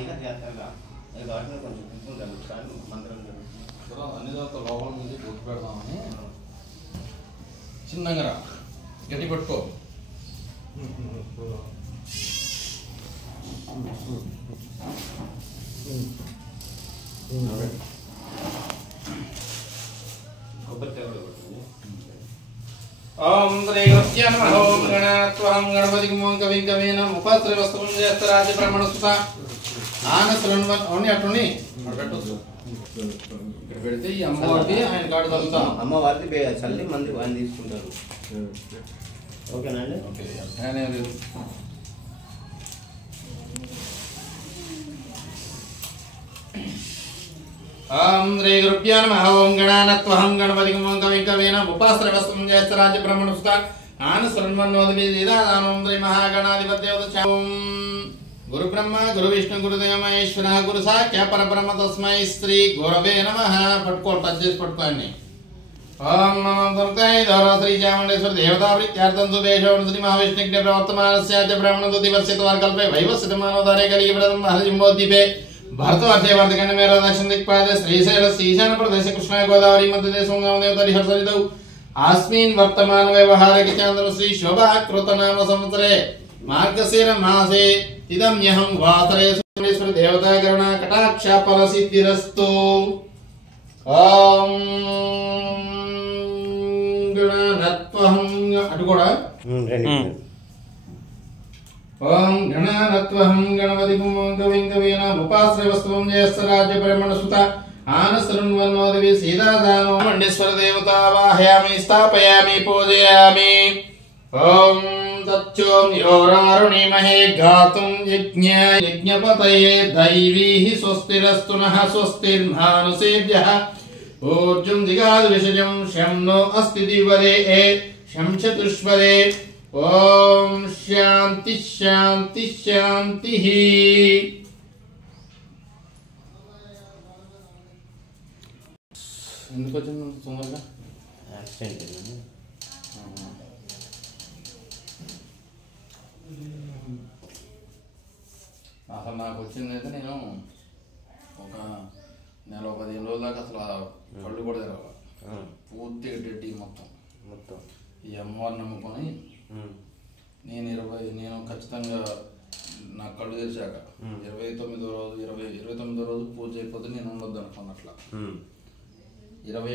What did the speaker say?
ఇంకా చేస్తారుగా అది వాటిలో కొంచెం కుంకుమ కలుపుతాను మంత్రం అన్ని దాకా లోపల నుంచి పూర్తి పెడదామని చిన్నగా గట్టి పట్టుకో. ఓం శ్రీ గురుభ్యో నమః. ఓం గణాత్వం గణపతికి మూం కవిం కవీన ముపత్రి వస్త్రం చేస్తరాజ బ్రహ్మణసుత ఆనసరన్వన్ ఓని అటుని పెట్టొచ్చు. ఇక్కడ పెడితే ఈ అమ్మవారికి ఆయన కాడు తగ్గుతాం. అమ్మవారికి చల్లి మంది వాళ్ళు తీసుకుంటారు. ఓకేనా అండి? ఓకే అధ్యాయం లేదు. ఓం శ్రీ గురుభ్యో నమః. ఓం గణానత్వహం గణపతికి మూం కవిం కవీన ముపత్రి వస్త్రం చేస్తరాజ బ్రహ్మణసుత ఆనసరన్వన్నోదవి సీతాదానం శ్రీ మహాగణాధిపత్య ఓం గురు బ్రహ్మ గురు విష్ణు గురుదేవ మహేశ్వర గురు సాఖ్య పరబ్రహ్మ తస్మై శ్రీ గురవే నమః. పట్టుకో, టచ్ చేసి పట్టుకోండి. ఓం నమో దుర్గాయ దౌర శ్రీ చాముండేశ్వర దేవతా ప్రీత్యార్థం సుదేశం శ్రీ మహావిష్ణుజ్ఞ ప్రవర్తమానస్యాచ బ్రాహ్మణ దుతి వర్షిత వర్కల్పే వైవస్సిత మానవదారే కలిగి వ్రతం హరిజింబోద్దీపే భరతవర్షే వర్ధకన్న మేర దక్షిణ దిక్పాదే శ్రీశైల ఈశాన ప్రదేశ కృష్ణ గోదావరి మధ్యదేశం దేవతరి హర్షరితౌ ఆస్మిన్ వర్తమాన వ్యవహారకి చాంద్ర శ్రీ శోభాకృత నామ సంవత్సరే మార్గశిర మాసే ఇదమ్యహం వాసరే సురేశ్వర దేవతా కరుణా కటాక్ష ఫల సిద్ధిరస్తు. ఓం గణానత్వహం అటు కూడా ఓం గణానత్వహం గణపతి కవిం కవీన ముపాశ్రయ వస్తువం జ్యేష్ఠరాజ్య బ్రహ్మణసుత ఆనసృణ్వన్నోదవి సీతాదానో మండేశ్వర దేవతా వాహయామి స్థాపయామి పూజయామి. ఓం తచ్చోం యోరారుణీమహే గాతుం యజ్ఞపతయే దైవీః స్వస్తిరస్తు నః స్వస్తిర్మానుషేభ్యః ఊర్జుం దిగాదు విషజం శం నో అస్తి దివదే శం చతుష్పదే. ఓం శాంతి శాంతి శాంతి. ఎందుకు వచ్చింది తొందరగా? అసలు నాకు వచ్చిందైతే నేను ఒక నెల 15 రోజుల దాకా అసలు కళ్ళు కూడా తెరవాలి. పూర్తిగా డెడ్డి మొత్తం ఈ అమ్మవారిని నమ్ముకొని నేను ఖచ్చితంగా నా కళ్ళు తెరిచాక 29వ రోజు పూజ అయిపోతే నేను ఉండొద్దు అనుకున్నట్ల 27